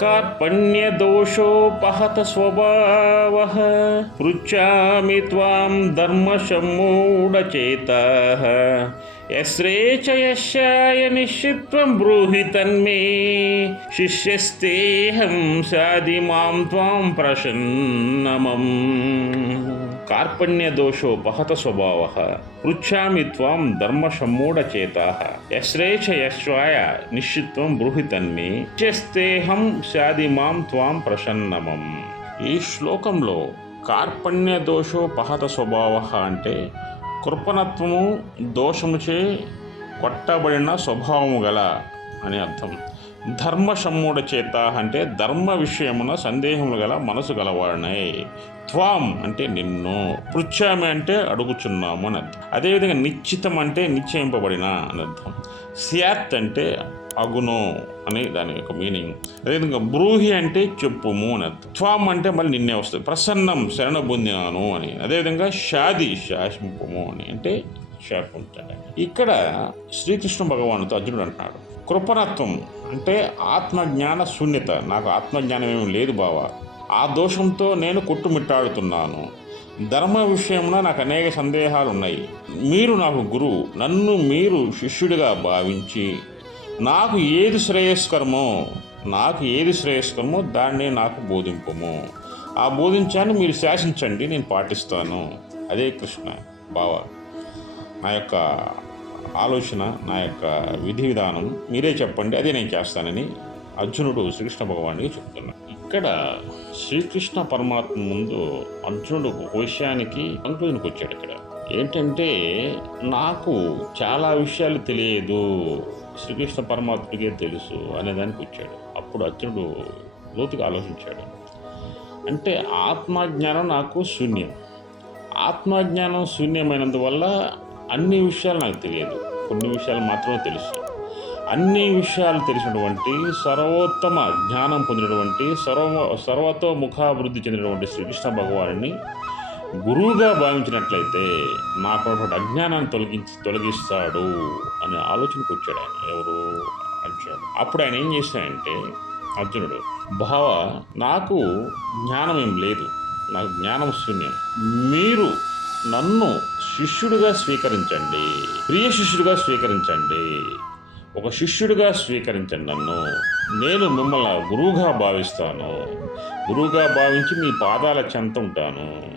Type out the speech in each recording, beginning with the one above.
कार्पण्यदोषोपहत स्वभावः। पृच्छामि त्वां धर्मशम्मूढचेतः। యశ్రేచయశాయ నిశ్చిత్వం బ్రూహి తన్మే. శిష్యస్తేహం సాది మాం త్వాం ప్రసన్నమం కార్పణ్యదోషోపహత స్వభావ. పృచ్చామి త్వాం ధర్మసమ్మూఢచేతా యశ్రేచ యశ్వాయ నిశ్చిత్వం బ్రూహి తన్మే. శిష్యస్తేహం సాది మాం త్వాం ప్రసన్నమం ఈ శ్లోకంలో కార్పణ్య దోషోపహత స్వభావ అంటే కృపణత్వము దోషముచే కొట్టబడిన స్వభావము గల అని అర్థం. ధర్మ చేత అంటే ధర్మ విషయమున సందేహములు గల మనసు గలవాడినై. త్వాం అంటే నిన్ను పృచ్చామి అంటే అడుగుచున్నాము అని అర్థం. అదేవిధంగా నిశ్చితం అంటే నిశ్చయింపబడిన అని అర్థం. స్యాత్ అంటే అగును అని దాని యొక్క మీనింగ్. అదేవిధంగా బ్రూహి అంటే చెప్పుము అని అర్థం. త్వాం అంటే మళ్ళీ నిన్నే వస్తుంది. ప్రసన్నం శరణ పొందినాను అని. అదేవిధంగా షాది శాసింపము అని అంటే శాకుంటాడు ఇక్కడ శ్రీకృష్ణ భగవానుతో అర్జునుడు అంటున్నాడు. కృపణత్వం అంటే ఆత్మజ్ఞాన శూన్యత. నాకు ఆత్మజ్ఞానం ఏమీ లేదు బావ. ఆ దోషంతో నేను కొట్టుమిట్టాడుతున్నాను. ధర్మ విషయంలో నాకు అనేక సందేహాలు ఉన్నాయి మీరు నాకు గురువు. నన్ను మీరు శిష్యుడిగా భావించి నాకు ఏది శ్రేయస్కరమో నాకు ఏది శ్రేయస్కరమో దాన్నే నాకు బోధింపము. ఆ బోధించాన్ని మీరు శాసించండి నేను పాటిస్తాను. అదే కృష్ణ బావ. నా యొక్క ఆలోచన నా యొక్క విధి విధానం మీరే చెప్పండి అదే నేను చేస్తానని అర్జునుడు శ్రీకృష్ణ భగవానికి చెప్తున్నాడు ఇక్కడ శ్రీకృష్ణ పరమాత్మ ముందు అర్జునుడు ఒక విషయానికి కంక్లూజన్కి వచ్చాడు ఇక్కడ. ఏంటంటే నాకు చాలా విషయాలు తెలియదు. శ్రీకృష్ణ పరమాత్ముడికే తెలుసు అనే దానికి వచ్చాడు. అప్పుడు అర్జునుడు లోతుగా ఆలోచించాడు. అంటే ఆత్మజ్ఞానం నాకు శూన్యం. ఆత్మజ్ఞానం శూన్యమైనందువల్ల అన్ని విషయాలు నాకు తెలియదు. కొన్ని విషయాలు మాత్రమే తెలుసు. అన్ని విషయాలు తెలిసినటువంటి సర్వోత్తమ జ్ఞానం పొందినటువంటి సర్వ సర్వతో ముఖాభివృద్ధి చెందినటువంటి శ్రీకృష్ణ భగవాన్ని గురువుగా భావించినట్లయితే నాకు అజ్ఞానాన్ని తొలగించి తొలగిస్తాడు అనే ఆలోచనకు వచ్చాడు ఆయన. ఎవరు? అర్జునుడు. అప్పుడు ఆయన ఏం చేశాడంటే అర్జునుడు భావ నాకు జ్ఞానం ఏం లేదు. నాకు జ్ఞానం శూన్యం. మీరు నన్ను శిష్యుడిగా స్వీకరించండి. ప్రియ శిష్యుడిగా స్వీకరించండి. ఒక శిష్యుడిగా స్వీకరించండి నన్ను. నేను మిమ్మల్ని గురువుగా భావిస్తాను. గురువుగా భావించి మీ పాదాల చెంత ఉంటాను.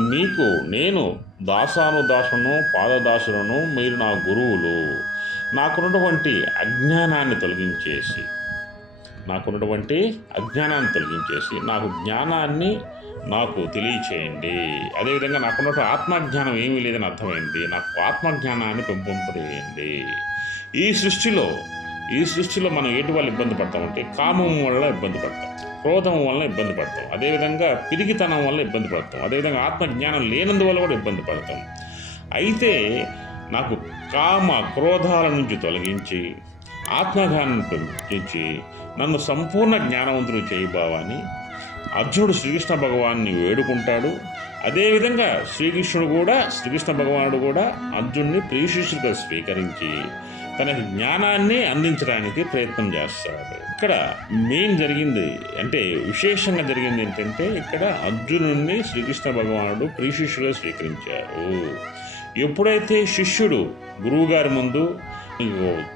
మీకు నేను దాసాను దాసును పాదదాసులను మీరు నా గురువులు. నాకున్నటువంటి అజ్ఞానాన్ని తొలగించేసి నాకున్నటువంటి అజ్ఞానాన్ని తొలగించేసి నాకు జ్ఞానాన్ని నాకు తెలియచేయండి. అదేవిధంగా నాకున్నటువంటి ఆత్మజ్ఞానం ఏమీ లేదని అర్థమైంది. నాకు ఆత్మజ్ఞానాన్ని పెంపొంపజేయండి ఈ సృష్టిలో ఈ సృష్టిలో మనం ఎటువంటి ఇబ్బంది పడతామంటే కామం వల్ల ఇబ్బంది పడతాం. క్రోధం వల్ల ఇబ్బంది పడతాం. అదేవిధంగా పిరిగితనం వల్ల ఇబ్బంది పడతాం. అదేవిధంగా ఆత్మజ్ఞానం లేనందువల్ల కూడా ఇబ్బంది పడతాం. అయితే నాకు కామ క్రోధాల నుంచి తొలగించి ఆత్మజ్ఞానం పెంచి నన్ను సంపూర్ణ జ్ఞానవంతుడు చేయబావని అర్జునుడు శ్రీకృష్ణ భగవాన్ని వేడుకుంటాడు. అదేవిధంగా శ్రీకృష్ణుడు కూడా శ్రీకృష్ణ భగవానుడు కూడా అర్జున్ని ప్రియశిష్యుడిగా స్వీకరించి తనకి జ్ఞానాన్ని అందించడానికి ప్రయత్నం చేస్తాడు. ఇక్కడ మెయిన్ జరిగింది అంటే విశేషంగా జరిగింది ఏంటంటే ఇక్కడ అర్జునుడిని శ్రీకృష్ణ భగవానుడు ప్రీశిష్యుగా స్వీకరించారు. ఎప్పుడైతే శిష్యుడు గురువుగారి ముందు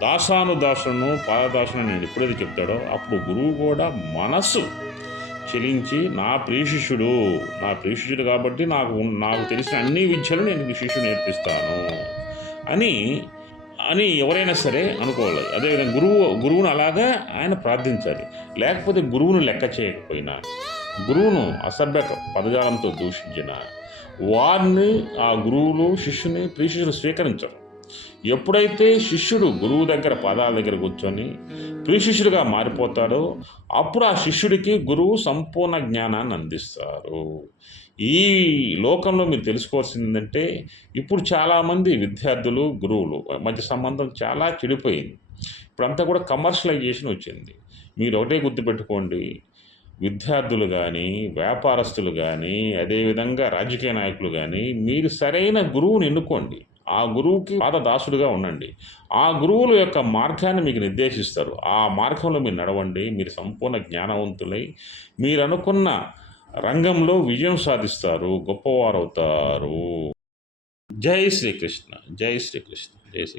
దాసాను దాసును పాదదాసును నేను ఎప్పుడైతే చెప్తాడో అప్పుడు గురువు కూడా మనస్సు చెలించి నా ప్రియ శిష్యుడు నా ప్రీశిష్యుడు కాబట్టి నాకు నాకు తెలిసిన అన్ని విద్యలు నేను శిష్యుడు నేర్పిస్తాను అని అని ఎవరైనా సరే అనుకోవాలి. అదేవిధంగా గురువు గురువును అలాగా ఆయన ప్రార్థించాలి. లేకపోతే గురువును లెక్క చేయకపోయినా గురువును అసభ్య పదజాలంతో దూషించిన వారిని ఆ గురువులు శిష్యుని ప్రియ శిష్యులు స్వీకరించరు. ఎప్పుడైతే శిష్యుడు గురువు దగ్గర పాదాల దగ్గర కూర్చొని ప్రిశిష్యుడిగా మారిపోతాడో అప్పుడు ఆ శిష్యుడికి గురువు సంపూర్ణ జ్ఞానాన్ని అందిస్తారు. ఈ లోకంలో మీరు తెలుసుకోవాల్సింది ఏంటంటే ఇప్పుడు చాలామంది విద్యార్థులు గురువులు మధ్య సంబంధం చాలా చెడిపోయింది. ఇప్పుడంతా కూడా కమర్షియలైజేషన్ వచ్చింది. మీరు ఒకటే గుర్తుపెట్టుకోండి విద్యార్థులు కానీ వ్యాపారస్తులు కానీ అదేవిధంగా రాజకీయ నాయకులు కానీ మీరు సరైన గురువుని ఎన్నుకోండి. ఆ గురువుకి పాదదాసుడుగా ఉండండి. ఆ గురువుల యొక్క మార్గాన్ని మీకు నిర్దేశిస్తారు. ఆ మార్గంలో మీరు నడవండి. మీరు సంపూర్ణ జ్ఞానవంతులై మీరు అనుకున్న రంగంలో విజయం సాధిస్తారు. గొప్పవారు అవుతారు జై శ్రీకృష్ణ. జై శ్రీకృష్ణ. జై శ్రీ